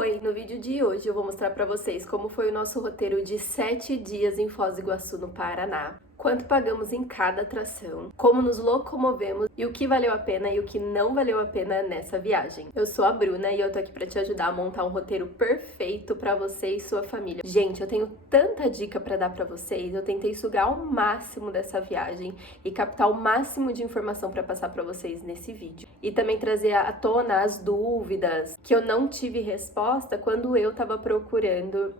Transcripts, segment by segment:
Oi! No vídeo de hoje eu vou mostrar pra vocês como foi o nosso roteiro de 7 dias em Foz do Iguaçu, no Paraná. Quanto pagamos em cada atração, como nos locomovemos e o que valeu a pena e o que não valeu a pena nessa viagem. Eu sou a Bruna e eu tô aqui pra te ajudar a montar um roteiro perfeito pra você e sua família. Gente, eu tenho tanta dica pra dar pra vocês, eu tentei sugar o máximo dessa viagem e captar o máximo de informação pra passar pra vocês nesse vídeo. E também trazer à tona as dúvidas que eu não tive resposta quando eu tava procurando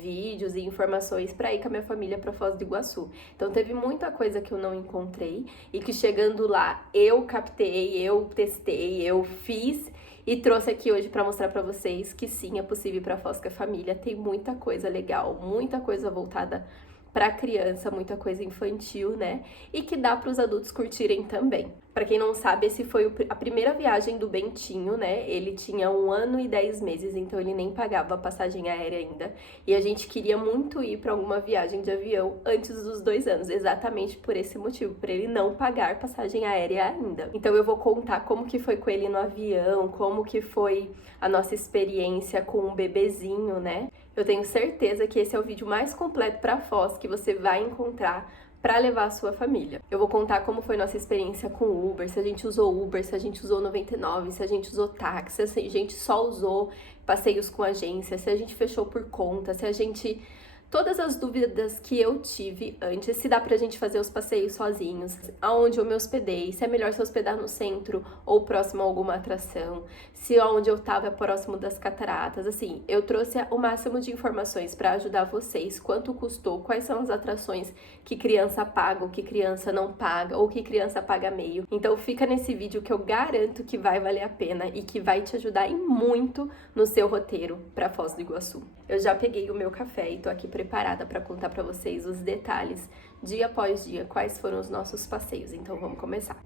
vídeos e informações pra ir com a minha família pra Foz do Iguaçu. Então teve muita coisa que eu não encontrei e que chegando lá eu captei, eu testei, eu fiz e trouxe aqui hoje para mostrar para vocês que sim, é possível ir para Foz com a família. Tem muita coisa legal, muita coisa voltada para criança, muita coisa infantil, né? E que dá para os adultos curtirem também. Para quem não sabe, esse foi a primeira viagem do Bentinho, né? Ele tinha 1 ano e 10 meses, então ele nem pagava a passagem aérea ainda. E a gente queria muito ir para alguma viagem de avião antes dos 2 anos, exatamente por esse motivo, para ele não pagar passagem aérea ainda. Então eu vou contar como que foi com ele no avião, como que foi a nossa experiência com um bebezinho, né? Eu tenho certeza que esse é o vídeo mais completo para Foz que você vai encontrar para levar a sua família. Eu vou contar como foi nossa experiência com Uber, se a gente usou Uber, se a gente usou 99, se a gente usou táxi, se a gente só usou passeios com agência, se a gente fechou por conta, se a gente... Todas as dúvidas que eu tive antes, se dá pra gente fazer os passeios sozinhos, aonde eu me hospedei, se é melhor se hospedar no centro ou próximo a alguma atração, se onde eu tava é próximo das cataratas, assim, eu trouxe o máximo de informações pra ajudar vocês, quanto custou, quais são as atrações que criança paga, ou que criança não paga, ou que criança paga meio. Então fica nesse vídeo que eu garanto que vai valer a pena e que vai te ajudar e muito no seu roteiro pra Foz do Iguaçu. Eu já peguei o meu café e tô aqui preparada para contar para vocês os detalhes, dia após dia, quais foram os nossos passeios. Então vamos começar.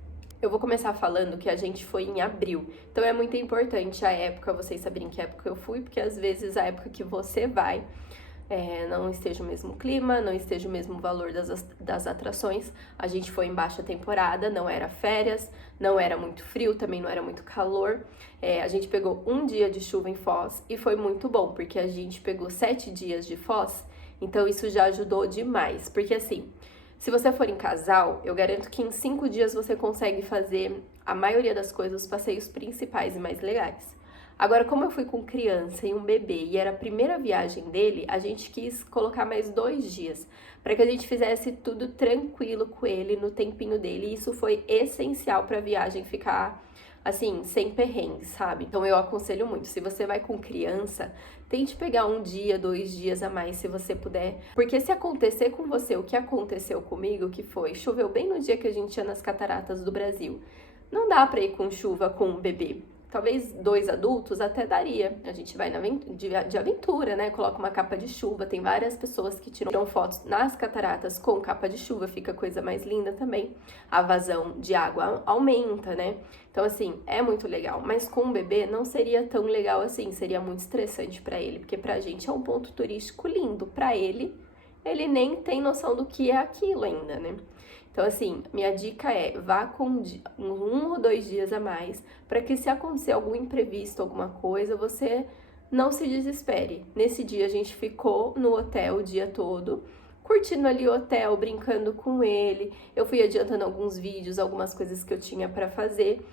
Eu vou começar falando que a gente foi em abril, então é muito importante a época, vocês saberem que época eu fui, porque às vezes a época que você vai não esteja o mesmo clima, não esteja o mesmo valor das atrações. A gente foi em baixa temporada, não era férias, não era muito frio, também não era muito calor. A gente pegou 1 dia de chuva em Foz e foi muito bom, porque a gente pegou 7 dias de Foz, então isso já ajudou demais. Porque assim, se você for em casal, eu garanto que em 5 dias você consegue fazer a maioria das coisas, os passeios principais e mais legais. Agora, como eu fui com criança e um bebê e era a primeira viagem dele, a gente quis colocar mais 2 dias, para que a gente fizesse tudo tranquilo com ele, no tempinho dele, e isso foi essencial para a viagem ficar, assim, sem perrengues, sabe? Então eu aconselho muito, se você vai com criança, tente pegar 1 dia, 2 dias a mais, se você puder, porque se acontecer com você o que aconteceu comigo, que foi, choveu bem no dia que a gente ia nas cataratas do Brasil, não dá para ir com chuva com um bebê. Talvez 2 adultos até daria. A gente vai de aventura, né? Coloca uma capa de chuva. Tem várias pessoas que tiram fotos nas cataratas com capa de chuva. Fica a coisa mais linda também. A vazão de água aumenta, né? Então, assim, é muito legal. Mas com um bebê não seria tão legal assim. Seria muito estressante pra ele. Porque pra gente é um ponto turístico lindo. Pra ele nem tem noção do que é aquilo ainda, né? Então, assim, minha dica é, vá com 1 ou 2 dias a mais, para que se acontecer algum imprevisto, alguma coisa, você não se desespere. Nesse dia a gente ficou no hotel o dia todo, curtindo ali o hotel, brincando com ele. Eu fui adiantando alguns vídeos, algumas coisas que eu tinha para fazer.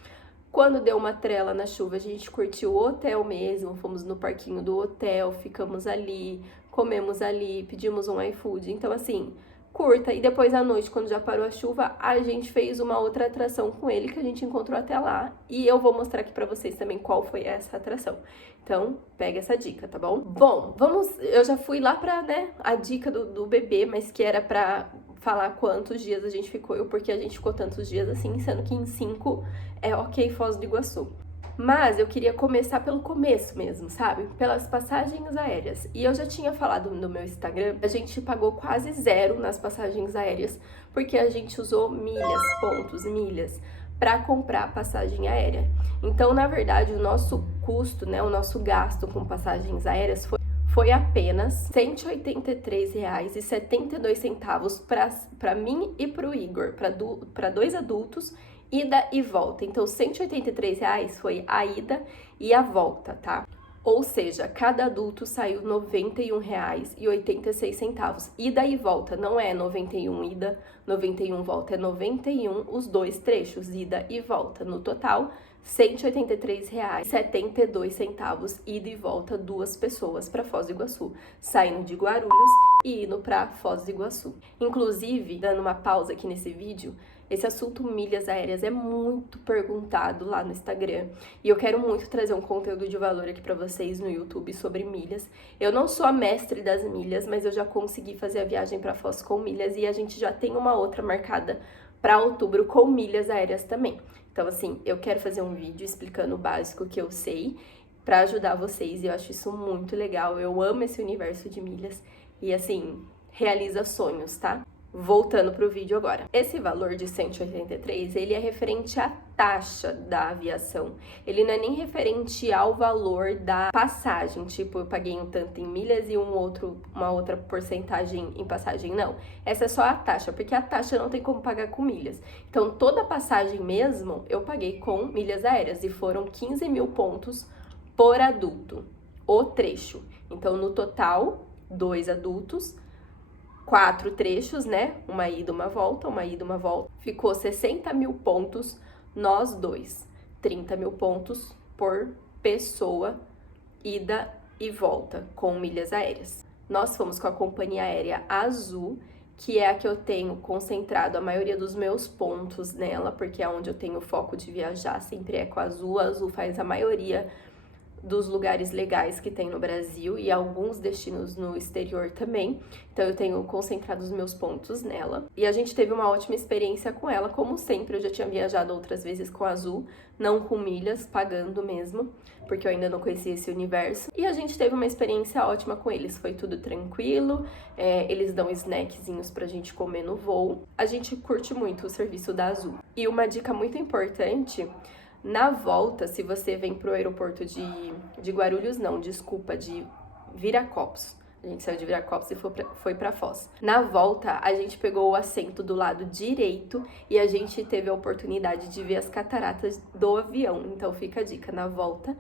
Quando deu uma trela na chuva, a gente curtiu o hotel mesmo, fomos no parquinho do hotel, ficamos ali, comemos ali, pedimos um iFood. Então, assim, curta. E depois à noite, quando já parou a chuva, a gente fez uma outra atração com ele que a gente encontrou até lá. E eu vou mostrar aqui pra vocês também qual foi essa atração. Então, pega essa dica, tá bom? Bom, eu já fui lá pra, né, a dica do bebê, mas que era pra falar quantos dias a gente ficou e o porquê a gente ficou tantos dias assim, sendo que em 5 é ok Foz do Iguaçu. Mas eu queria começar pelo começo mesmo, sabe? Pelas passagens aéreas. E eu já tinha falado no meu Instagram, a gente pagou quase 0 nas passagens aéreas, porque a gente usou milhas, pontos, milhas, para comprar a passagem aérea. Então, na verdade, o nosso custo, né, o nosso gasto com passagens aéreas foi apenas R$ 183,72 para mim e para o Igor, para 2 adultos, ida e volta. Então, R$ 183 foi a ida e a volta, tá? Ou seja, cada adulto saiu R$ 91,86. Ida e volta, não é 91 ida, 91 volta, é 91 os dois trechos, ida e volta. No total, R$ 183,72, ida e volta, duas pessoas para Foz do Iguaçu, saindo de Guarulhos e indo para Foz do Iguaçu. Inclusive, dando uma pausa aqui nesse vídeo, esse assunto milhas aéreas é muito perguntado lá no Instagram e eu quero muito trazer um conteúdo de valor aqui para vocês no YouTube sobre milhas. Eu não sou a mestre das milhas, mas eu já consegui fazer a viagem para Foz com milhas e a gente já tem uma outra marcada para outubro com milhas aéreas também. Então, assim, eu quero fazer um vídeo explicando o básico que eu sei para ajudar vocês e eu acho isso muito legal. Eu amo esse universo de milhas e, assim, realiza sonhos, tá? Voltando para o vídeo agora. Esse valor de 183, ele é referente à taxa da aviação. Ele não é nem referente ao valor da passagem, tipo, eu paguei um tanto em milhas e uma outra porcentagem em passagem, não. Essa é só a taxa, porque a taxa não tem como pagar com milhas. Então, toda a passagem mesmo, eu paguei com milhas aéreas e foram 15 mil pontos por adulto, o trecho. Então, no total, 2 adultos, 4 trechos, né? Uma ida, uma volta, uma ida, uma volta. Ficou 60 mil pontos, nós dois. 30 mil pontos por pessoa, ida e volta, com milhas aéreas. Nós fomos com a companhia aérea Azul, que é a que eu tenho concentrado a maioria dos meus pontos nela, porque é onde eu tenho foco de viajar, sempre é com a Azul. A Azul faz a maioria dos lugares legais que tem no Brasil e alguns destinos no exterior também. Então eu tenho concentrado os meus pontos nela. E a gente teve uma ótima experiência com ela, como sempre. Eu já tinha viajado outras vezes com a Azul, não com milhas, pagando mesmo, porque eu ainda não conhecia esse universo. E a gente teve uma experiência ótima com eles, foi tudo tranquilo, eles dão snackzinhos pra gente comer no voo. A gente curte muito o serviço da Azul. E uma dica muito importante: na volta, se você vem pro aeroporto de Guarulhos, não, desculpa, de Viracopos. A gente saiu de Viracopos e foi pra Foz. Na volta, a gente pegou o assento do lado direito e a gente teve a oportunidade de ver as cataratas do avião. Então fica a dica, na volta,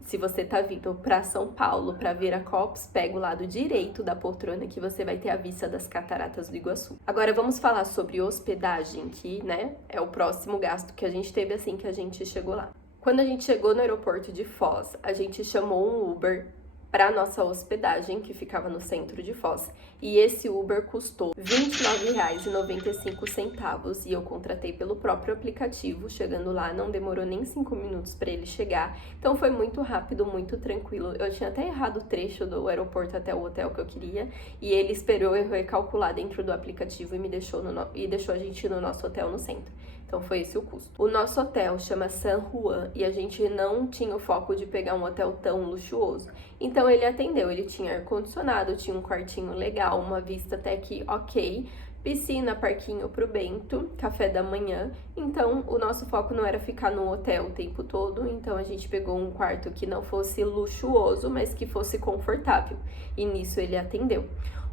se você tá vindo pra São Paulo, pra Viracopos, pega o lado direito da poltrona que você vai ter a vista das cataratas do Iguaçu. Agora vamos falar sobre hospedagem, que, né, é o próximo gasto que a gente teve assim que a gente chegou lá. Quando a gente chegou no aeroporto de Foz, a gente chamou um Uber para nossa hospedagem, que ficava no centro de Foz. E esse Uber custou R$ 29,95 e eu contratei pelo próprio aplicativo. Chegando lá, não demorou nem 5 minutos para ele chegar. Então foi muito rápido, muito tranquilo. Eu tinha até errado o trecho do aeroporto até o hotel que eu queria. E ele esperou eu recalcular dentro do aplicativo e deixou a gente no nosso hotel no centro. Então foi esse o custo. O nosso hotel chama San Juan e a gente não tinha o foco de pegar um hotel tão luxuoso. Então ele atendeu, ele tinha ar-condicionado, tinha um quartinho legal, uma vista até que ok, piscina, parquinho pro Bento, café da manhã. Então o nosso foco não era ficar no hotel o tempo todo, então a gente pegou um quarto que não fosse luxuoso, mas que fosse confortável. E nisso ele atendeu.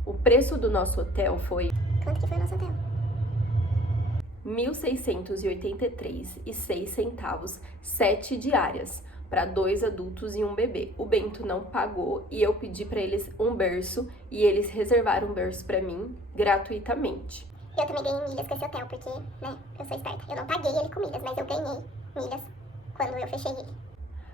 O preço do nosso hotel foi... Quanto que foi o nosso hotel? R$ 1.683,06, 7 diárias, para 2 adultos e um bebê. O Bento não pagou e eu pedi para eles um berço e eles reservaram um berço para mim gratuitamente. Eu também ganhei milhas com esse hotel, porque, né, eu sou esperta. Eu não paguei ele com milhas, mas eu ganhei milhas quando eu fechei ele.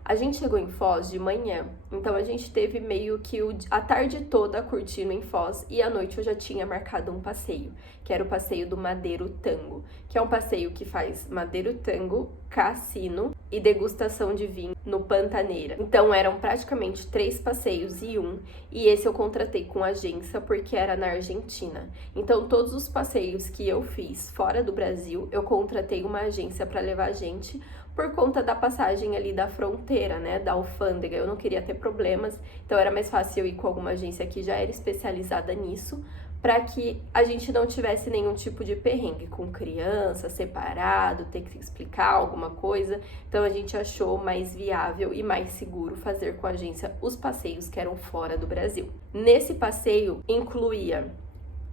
A gente chegou em Foz de manhã, então a gente teve meio que a tarde toda curtindo em Foz e à noite eu já tinha marcado um passeio, que era o passeio do Madeiro Tango, que é um passeio que faz Madeiro Tango, cassino e degustação de vinho no Pantaneira. Então eram praticamente 3 passeios e esse eu contratei com agência porque era na Argentina. Então todos os passeios que eu fiz fora do Brasil, eu contratei uma agência para levar a gente, por conta da passagem ali da fronteira, né, da alfândega. Eu não queria ter problemas, então era mais fácil eu ir com alguma agência que já era especializada nisso, para que a gente não tivesse nenhum tipo de perrengue com criança, separado, ter que explicar alguma coisa. Então a gente achou mais viável e mais seguro fazer com a agência os passeios que eram fora do Brasil. Nesse passeio incluía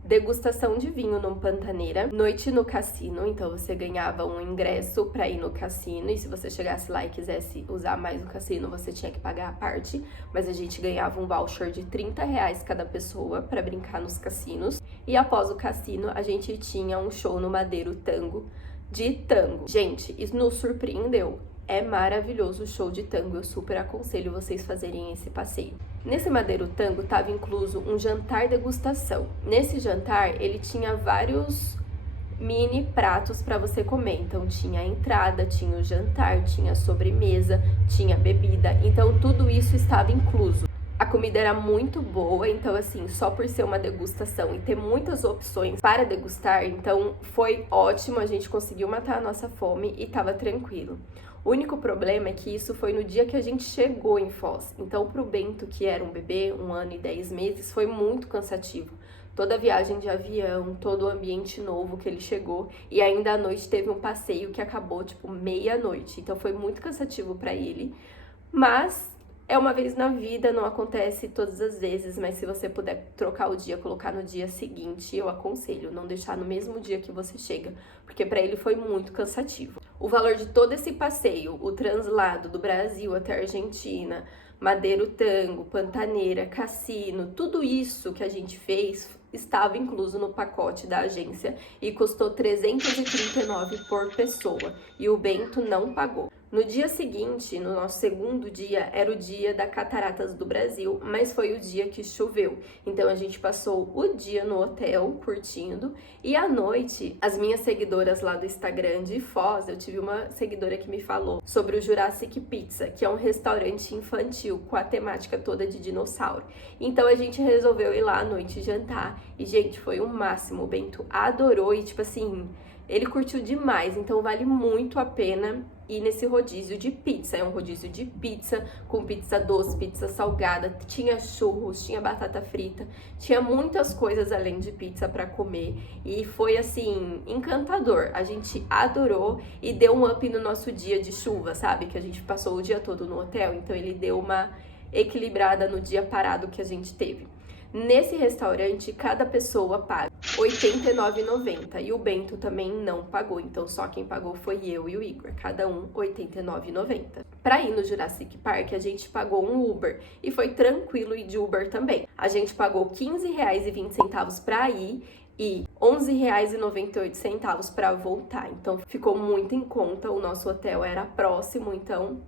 degustação de vinho no Pantaneira, noite no cassino, então você ganhava um ingresso para ir no cassino, e se você chegasse lá e quisesse usar mais o cassino, você tinha que pagar a parte, mas a gente ganhava um voucher de R$30 cada pessoa para brincar nos cassinos, e após o cassino a gente tinha um show no Madeiro Tango, de tango. Gente, isso nos surpreendeu. É maravilhoso o show de tango, eu super aconselho vocês fazerem esse passeio. Nesse Madeiro Tango estava incluso um jantar degustação. Nesse jantar ele tinha vários mini pratos para você comer. Então tinha a entrada, tinha o jantar, tinha a sobremesa, tinha a bebida. Então tudo isso estava incluso. A comida era muito boa, então assim, só por ser uma degustação e ter muitas opções para degustar, então foi ótimo, a gente conseguiu matar a nossa fome e tava tranquilo. O único problema é que isso foi no dia que a gente chegou em Foz, então pro Bento, que era um bebê, 1 ano e 10 meses, foi muito cansativo. Toda a viagem de avião, todo o ambiente novo que ele chegou, e ainda à noite teve um passeio que acabou tipo meia-noite, então foi muito cansativo para ele, mas é uma vez na vida, não acontece todas as vezes, mas se você puder trocar o dia, colocar no dia seguinte, eu aconselho, não deixar no mesmo dia que você chega, porque para ele foi muito cansativo. O valor de todo esse passeio, o translado do Brasil até a Argentina, Madeiro Tango, Pantaneira, cassino, tudo isso que a gente fez estava incluso no pacote da agência e custou R$339 por pessoa, e o Bento não pagou. No dia seguinte, no nosso segundo dia, era o dia da Cataratas do Brasil, mas foi o dia que choveu. Então a gente passou o dia no hotel, curtindo, e à noite, as minhas seguidoras lá do Instagram de Foz, eu tive uma seguidora que me falou sobre o Jurassic Pizza, que é um restaurante infantil com a temática toda de dinossauro. Então a gente resolveu ir lá à noite jantar, e gente, foi o máximo, o Bento adorou, e tipo assim, ele curtiu demais, então vale muito a pena ir nesse rodízio de pizza. É um rodízio de pizza, com pizza doce, pizza salgada, tinha churros, tinha batata frita, tinha muitas coisas além de pizza para comer, e foi assim, encantador. A gente adorou e deu um up no nosso dia de chuva, sabe? Que a gente passou o dia todo no hotel, então ele deu uma equilibrada no dia parado que a gente teve. Nesse restaurante, cada pessoa paga R$ 89,90 e o Bento também não pagou, então só quem pagou foi eu e o Igor, cada um R$ 89,90. Para ir no Jurassic Park, a gente pagou um Uber e foi tranquilo ir de Uber também. A gente pagou R$ 15,20 para ir e R$ 11,98 para voltar, então ficou muito em conta, o nosso hotel era próximo, então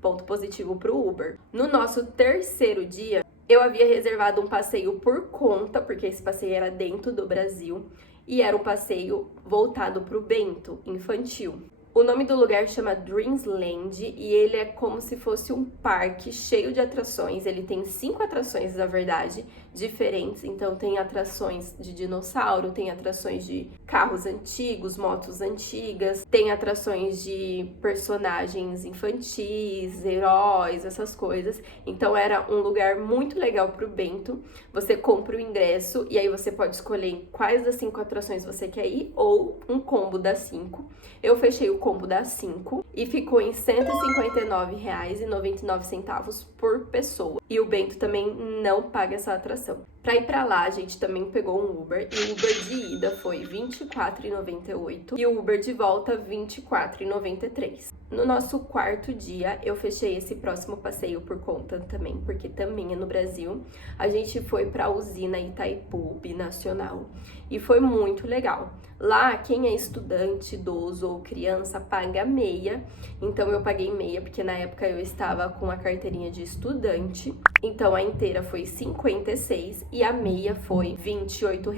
ponto positivo para o Uber. No nosso terceiro dia, eu havia reservado um passeio por conta, porque esse passeio era dentro do Brasil, e era um passeio voltado para o Bento, infantil. O nome do lugar chama Dreamsland e ele é como se fosse um parque cheio de atrações. Ele tem 5 atrações, na verdade, diferentes. Então tem atrações de dinossauro, tem atrações de carros antigos, motos antigas, tem atrações de personagens infantis, heróis, essas coisas. Então era um lugar muito legal pro Bento. Você compra o ingresso e aí você pode escolher quais das 5 atrações você quer ir ou um combo das 5. Eu fechei o combo das 5 e ficou em R$ 159,99 por pessoa. E o Bento também não paga essa atração. Pra ir pra lá, a gente também pegou um Uber, e o Uber de ida foi R$ 24,98 e o Uber de volta R$ 24,93. No nosso quarto dia, eu fechei esse próximo passeio por conta também, porque também é no Brasil. A gente foi pra usina Itaipu Binacional e foi muito legal. Lá, quem é estudante, idoso ou criança paga meia, então eu paguei meia, porque na época eu estava com a carteirinha de estudante, então a inteira foi 56 e a meia foi R$ 28.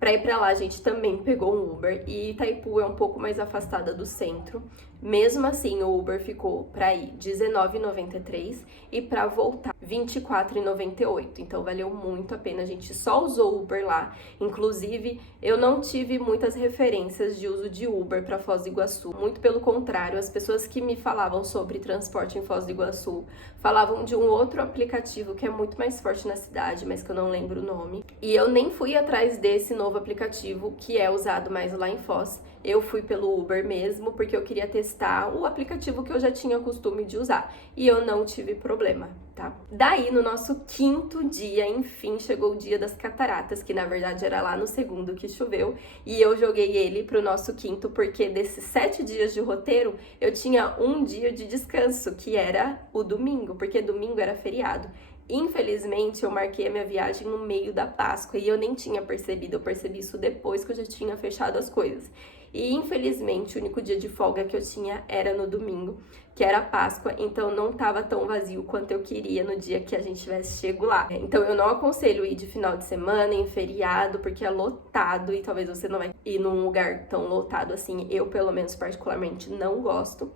Pra ir pra lá, a gente também pegou um Uber, e Itaipu é um pouco mais afastada do centro. Mesmo assim, o Uber ficou pra ir R$ 19,93 e pra voltar R$ 24,98. Então valeu muito a pena, a gente só usou Uber lá. Inclusive, eu não tive muitas referências de uso de Uber para Foz do Iguaçu. Muito pelo contrário, as pessoas que me falavam sobre transporte em Foz do Iguaçu falavam de um outro aplicativo que é muito mais forte na cidade, mas que eu não lembro o nome. E eu nem fui atrás desse novo aplicativo que é usado mais lá em Foz, eu fui pelo Uber mesmo, porque eu queria testar o aplicativo que eu já tinha costume de usar. E eu não tive problema, tá? Daí, no nosso 5º dia, enfim, chegou o dia das cataratas, que na verdade era lá no 2º que choveu. E eu joguei ele pro nosso 5º, porque desses 7 dias de roteiro, eu tinha um dia de descanso, que era o domingo, porque domingo era feriado. Infelizmente, eu marquei a minha viagem no meio da Páscoa e eu nem tinha percebido. Eu percebi isso depois que eu já tinha fechado as coisas. E infelizmente, o único dia de folga que eu tinha era no domingo, que era a Páscoa, então não tava tão vazio quanto eu queria no dia que a gente tivesse chego lá. Então eu não aconselho ir de final de semana, em feriado, porque é lotado e talvez você não vai ir num lugar tão lotado assim. Eu, pelo menos, particularmente, não gosto.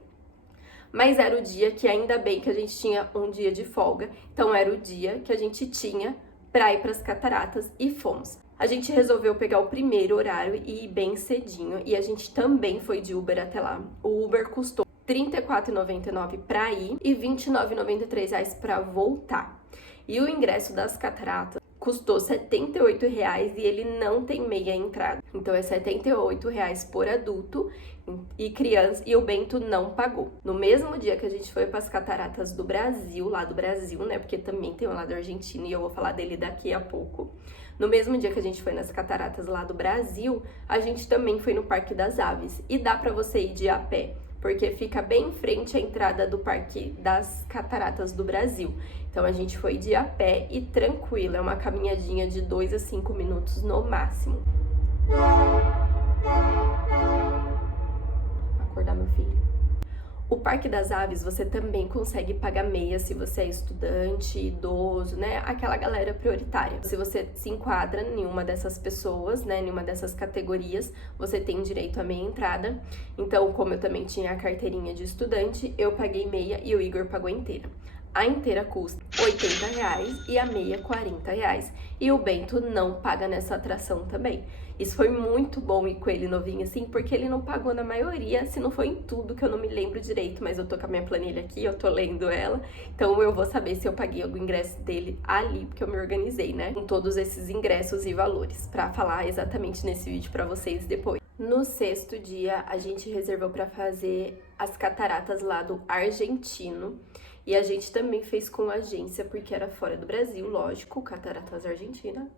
Mas era o dia que, ainda bem que a gente tinha um dia de folga, então era o dia que a gente tinha para ir para as cataratas e fomos. A gente resolveu pegar o primeiro horário e ir bem cedinho, e a gente também foi de Uber até lá. O Uber custou R$ 34,99 para ir e R$ 29,93 para voltar. E o ingresso das cataratas custou R$ 78,00 e ele não tem meia entrada. Então é R$ 78,00 por adulto e criança, e o Bento não pagou. No mesmo dia que a gente foi para as cataratas do Brasil, lá do Brasil, né? Porque também tem um lá da Argentina e eu vou falar dele daqui a pouco. No mesmo dia que a gente foi nas cataratas lá do Brasil, a gente também foi no Parque das Aves. E dá para você ir de a pé, porque fica bem em frente à entrada do Parque das Cataratas do Brasil. Então a gente foi de a pé e tranquilo, é uma caminhadinha de 2 a 5 minutos no máximo. Acordar meu filho. O Parque das Aves você também consegue pagar meia se você é estudante, idoso, né? Aquela galera prioritária. Se você se enquadra em uma dessas pessoas, né? Em uma dessas categorias, você tem direito à meia entrada. Então, como eu também tinha a carteirinha de estudante, eu paguei meia e o Igor pagou inteira. A inteira custa R$ 80,00 e a meia R$ 40,00. E o Bento não paga nessa atração também. Isso foi muito bom ir com ele novinho assim, porque ele não pagou na maioria, se não foi em tudo, que eu não me lembro direito, mas eu tô com a minha planilha aqui, eu tô lendo ela, então eu vou saber se eu paguei algum ingresso dele ali, porque eu me organizei, né, com todos esses ingressos e valores, pra falar exatamente nesse vídeo pra vocês depois. No 6º dia, a gente reservou pra fazer as cataratas lá do Argentino. E a gente também fez com agência, porque era fora do Brasil, lógico, Cataratas Argentina.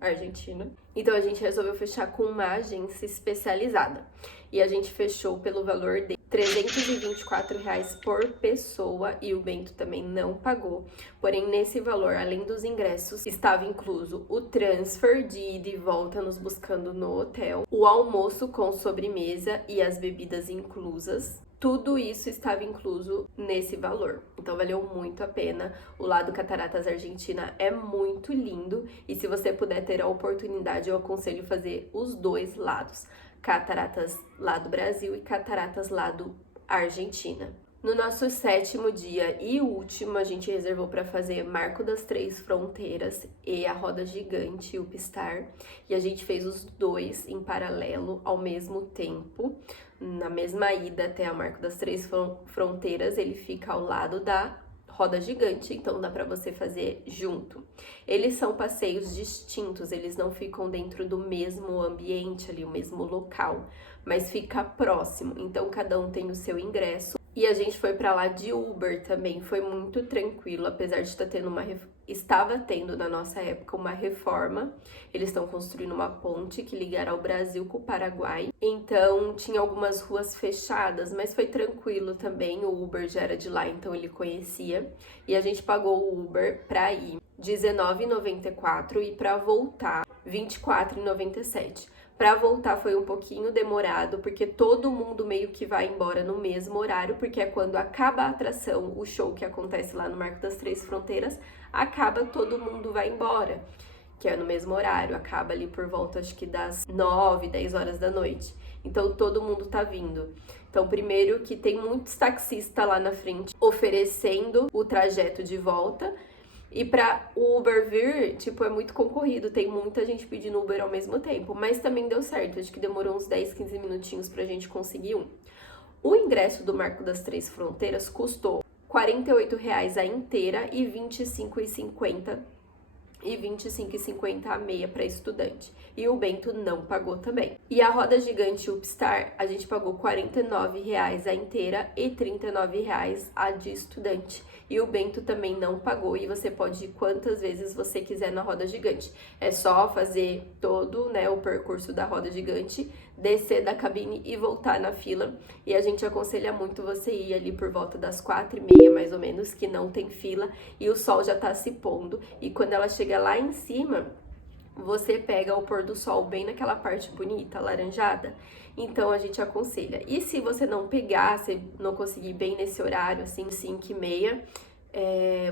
Então a gente resolveu fechar com uma agência especializada. E a gente fechou pelo valor de R$ 324,00 por pessoa e o Bento também não pagou. Porém, nesse valor, além dos ingressos, estava incluso o transfer de ida e volta nos buscando no hotel, o almoço com sobremesa e as bebidas inclusas. Tudo isso estava incluso nesse valor, então valeu muito a pena. O lado Cataratas Argentina é muito lindo e se você puder ter a oportunidade, eu aconselho fazer os dois lados, Cataratas lá do Brasil e Cataratas lá do Argentina. No nosso 7º dia e último, a gente reservou para fazer Marco das Três Fronteiras e a Roda Gigante, o Pistar, e a gente fez os dois em paralelo ao mesmo tempo. Na mesma ida até a Marco das Três Fronteiras, ele fica ao lado da Roda Gigante, então dá para você fazer junto. Eles são passeios distintos, eles não ficam dentro do mesmo ambiente ali, o mesmo local, mas fica próximo, então cada um tem o seu ingresso. E a gente foi pra lá de Uber também, foi muito tranquilo, apesar de estava tendo na nossa época uma reforma. Eles estão construindo uma ponte que ligará o Brasil com o Paraguai. Então tinha algumas ruas fechadas, mas foi tranquilo também. O Uber já era de lá, então ele conhecia. E a gente pagou o Uber pra ir R$19,94 e pra voltar R$24,97. Pra voltar foi um pouquinho demorado, porque todo mundo meio que vai embora no mesmo horário, porque é quando acaba a atração, o show que acontece lá no Marco das Três Fronteiras, acaba, todo mundo vai embora, que é no mesmo horário, acaba ali por volta, acho que das 9, 10 horas da noite. Então todo mundo tá vindo. Então, primeiro que tem muitos taxistas lá na frente oferecendo o trajeto de volta. E pra o Uber vir, tipo, é muito concorrido, tem muita gente pedindo Uber ao mesmo tempo, mas também deu certo, acho que demorou uns 10, 15 minutinhos pra gente conseguir um. O ingresso do Marco das Três Fronteiras custou R$48,00 a inteira e R$25,50 e R$ 25,50 a meia para estudante. E o Bento não pagou também. E a roda gigante Upstar, a gente pagou R$ 49,00 a inteira e R$ 39,00 a de estudante. E o Bento também não pagou, e você pode ir quantas vezes você quiser na roda gigante. É só fazer todo, né, o percurso da roda gigante, descer da cabine e voltar na fila. E a gente aconselha muito você ir ali por volta das 4h30, mais ou menos, que não tem fila e o sol já tá se pondo. E quando ela chega lá em cima, você pega o pôr do sol bem naquela parte bonita, alaranjada. Então a gente aconselha. E se você não pegar, se não conseguir bem nesse horário, assim, 5h30,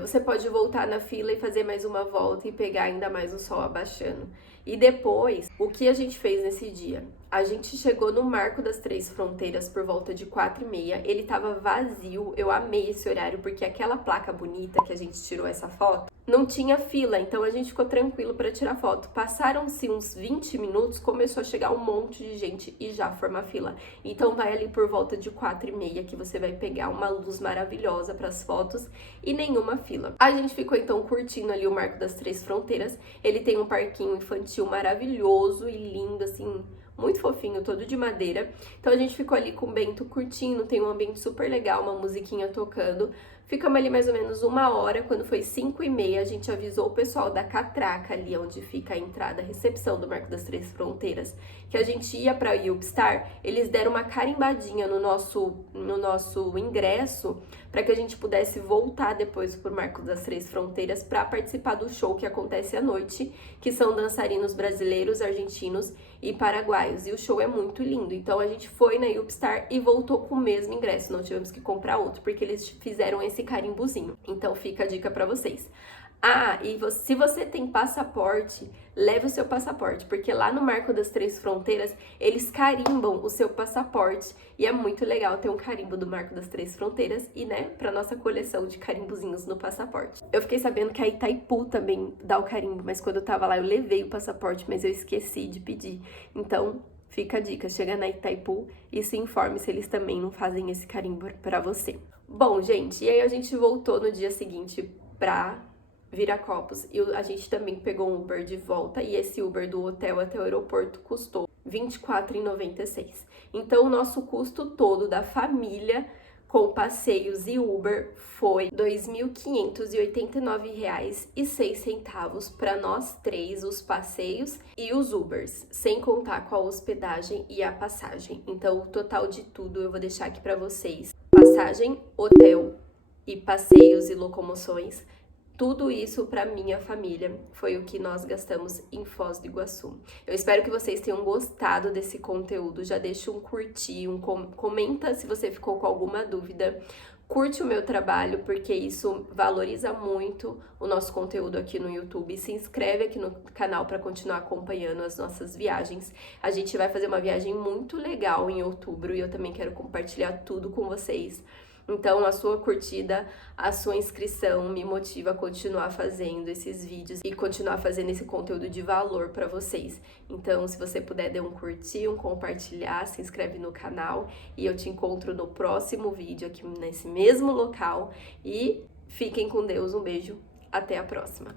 você pode voltar na fila e fazer mais uma volta e pegar ainda mais o sol abaixando. E depois, o que a gente fez nesse dia? A gente chegou no Marco das Três Fronteiras por volta de 4h30, ele tava vazio, eu amei esse horário, porque aquela placa bonita que a gente tirou essa foto, não tinha fila, então a gente ficou tranquilo para tirar foto. Passaram-se uns 20 minutos, começou a chegar um monte de gente e já forma fila. Então vai ali por volta de 4h30 que você vai pegar uma luz maravilhosa para as fotos e nenhuma fila. A gente ficou então curtindo ali o Marco das Três Fronteiras, ele tem um parquinho infantil maravilhoso e lindo, assim, muito fofinho, todo de madeira. Então a gente ficou ali com o Bento curtindo, tem um ambiente super legal, uma musiquinha tocando. Ficamos ali mais ou menos 1h, quando foi 5h30, a gente avisou o pessoal da catraca ali, onde fica a entrada, a recepção do Marco das Três Fronteiras, que a gente ia para o Upstar. Eles deram uma carimbadinha no nosso ingresso, para que a gente pudesse voltar depois pro Marco das Três Fronteiras para participar do show que acontece à noite, que são dançarinos brasileiros, argentinos e paraguaios. E o show é muito lindo. Então a gente foi na Upstar e voltou com o mesmo ingresso, não tivemos que comprar outro, porque eles fizeram esse carimbozinho. Então fica a dica para vocês. Se você tem passaporte, leve o seu passaporte, porque lá no Marco das Três Fronteiras, eles carimbam o seu passaporte, e é muito legal ter um carimbo do Marco das Três Fronteiras e, né, pra nossa coleção de carimbozinhos no passaporte. Eu fiquei sabendo que a Itaipu também dá o carimbo, mas quando eu tava lá eu levei o passaporte, mas eu esqueci de pedir. Então, fica a dica, chega na Itaipu e se informe se eles também não fazem esse carimbo pra você. Bom, gente, e aí a gente voltou no dia seguinte pra Viracopos e a gente também pegou um Uber de volta, e esse Uber do hotel até o aeroporto custou R$ 24,96. Então o nosso custo todo da família com passeios e Uber foi R$ 2.589,06 para nós três, os passeios e os Ubers, sem contar com a hospedagem e a passagem. Então o total de tudo eu vou deixar aqui para vocês: passagem, hotel e passeios e locomoções. Tudo isso para minha família foi o que nós gastamos em Foz do Iguaçu. Eu espero que vocês tenham gostado desse conteúdo. Já deixa um curtir, comenta se você ficou com alguma dúvida. Curte o meu trabalho, porque isso valoriza muito o nosso conteúdo aqui no YouTube. Se inscreve aqui no canal para continuar acompanhando as nossas viagens. A gente vai fazer uma viagem muito legal em outubro e eu também quero compartilhar tudo com vocês. Então, a sua curtida, a sua inscrição me motiva a continuar fazendo esses vídeos e continuar fazendo esse conteúdo de valor para vocês. Então, se você puder, dê um curtir, um compartilhar, se inscreve no canal e eu te encontro no próximo vídeo aqui nesse mesmo local. E fiquem com Deus, um beijo, até a próxima!